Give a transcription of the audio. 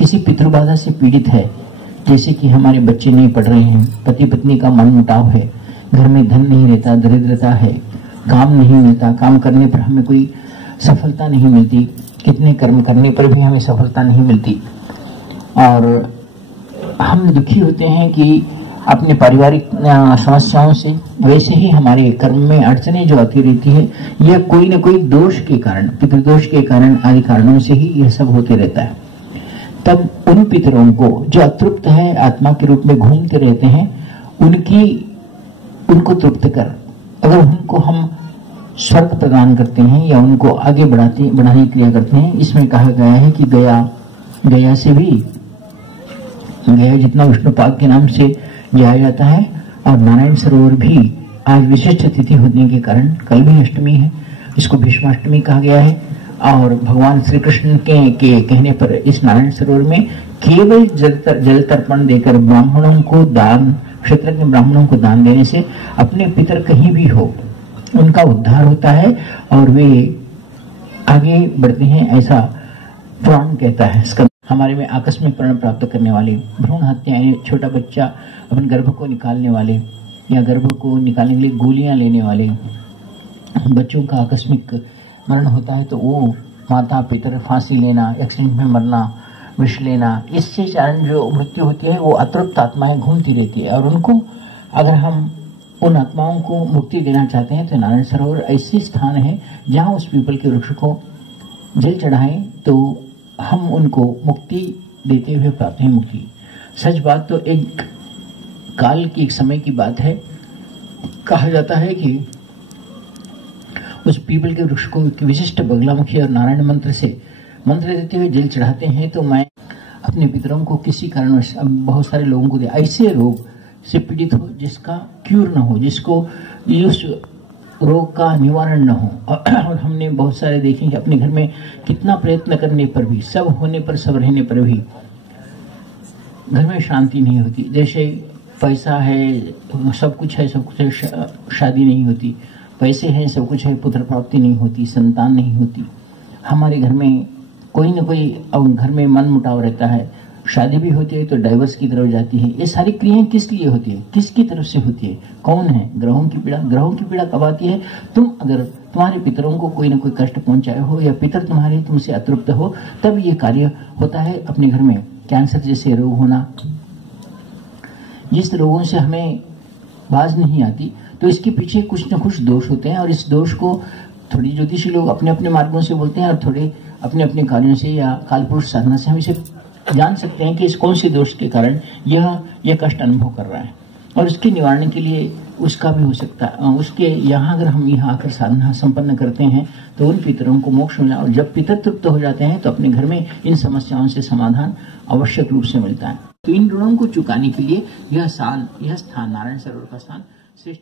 किसी पितृबाधा से पीड़ित है, जैसे कि हमारे बच्चे नहीं पढ़ रहे हैं, पति पत्नी का मनमुटाव है, घर में धन नहीं रहता, दरिद्रता है, काम नहीं मिलता, काम करने पर हमें कोई सफलता नहीं मिलती, कितने कर्म करने पर भी हमें सफलता नहीं मिलती, और हम दुखी होते हैं कि अपने पारिवारिक समस्याओं से, वैसे ही हमारे कर्म में अड़चने जो आती रहती है, यह कोई न कोई दोष के कारण, पितृदोष के कारण, आदि कारणों से ही यह सब होते रहता है। तब उन पितरों को जो अतृप्त है, आत्मा के रूप में घूमते रहते हैं, उनको तृप्त कर अगर उनको हम स्वर्ग प्रदान करते हैं या उनको आगे बढ़ाने की क्रिया करते हैं, इसमें कहा गया है कि गया से भी, गया जितना विष्णुपाद के नाम से जाया जाता है, और नारायण सरोवर भी आज विशिष्ट तिथि होने के कारण कल भी अष्टमी है, इसको भीष्माष्टमी कहा गया है। और भगवान श्री कृष्ण के कहने पर इस नारायण सरोवर में केवल जल तर्पण देकर ब्राह्मणों को दान, क्षेत्रज्ञ ब्राह्मणों को दान देने से अपने पितर कहीं भी हो उनका उद्धार होता है और वे आगे बढ़ते हैं, ऐसा पुराण कहता है। हमारे में आकस्मिक परिणाम प्राप्त करने वाले, भ्रूण हत्या, छोटा बच्चा अपन गर्भ को निकालने वाले या गर्भ को निकालने के लिए गोलियां लेने वाले बच्चों का आकस्मिक मरण होता है, तो वो माता पितर फांसी लेना, एक्सीडेंट में मरना, विष लेना, इससे कारण जो मृत्यु होती है वो अतृप्त आत्माएं घूमती रहती है। और उनको अगर हम उन आत्माओं को मुक्ति देना चाहते हैं तो नारायण सरोवर ऐसे स्थान है जहाँ उस पीपल के वृक्ष को जल चढ़ाएं तो हम उनको मुक्ति देते हुए प्राप्त हैं मुक्ति। सच बात तो एक काल की, एक समय की बात है। कहा जाता है कि उस पीपल के वृक्ष को विशिष्ट बगलामुखी और नारायण मंत्र से मंत्र देते हुए जल चढ़ाते हैं तो मैं अपने पितरों को किसी कारणवश, अब बहुत सारे लोगों को ऐसे रोग से पीड़ित हो जिसका क्यूर न हो, जिसको उस रोग का निवारण न हो, और हमने बहुत सारे देखे कि अपने घर में कितना प्रयत्न करने पर भी, सब होने पर, सब रहने पर भी घर में शांति नहीं होती। जैसे पैसा है, सब कुछ है, सब कुछ है, शादी नहीं होती, पैसे हैं, सब कुछ है, पुत्र प्राप्ति नहीं होती, संतान नहीं होती। हमारे घर में कोई न कोई घर में मन मुटाव रहता है, शादी भी होती है तो डाइवर्स की तरफ जाती है। ये सारी क्रियाएं किस लिए होती है, किसकी तरफ से होती है, कौन है? ग्रहों की पीड़ा। ग्रहों की पीड़ा कब आती है? तुम अगर तुम्हारे पितरों को कोई ना कोई कष्ट पहुंचाए हो या पितर तुम्हारे तुमसे अतृप्त हो, तब ये कार्य होता है अपने घर में। कैंसर जैसे रोग होना, जिस रोगों से हमें बाज नहीं आती, तो इसके पीछे कुछ न कुछ दोष होते हैं, और इस दोष को थोड़ी ज्योतिषी लोग अपने अपने मार्गों से बोलते हैं और थोड़े अपने अपने कार्यों से या कालपुरुष साधना से हम इसे जान सकते हैं कि इस कौन से दोष के कारण यह कष्ट अनुभव कर रहा है, और इसके निवारण के लिए उसका भी हो सकता है। उसके यहाँ अगर हम यहाँ आकर साधना संपन्न करते हैं तो उन पितरों को मोक्ष मिला, और जब पितर तृप्त हो जाते हैं तो अपने घर में इन समस्याओं से समाधान आवश्यक रूप से मिलता है। तो इन ऋणों को चुकाने के लिए यह स्थान नारायण सरोवर का स्थान श्रेष्ठ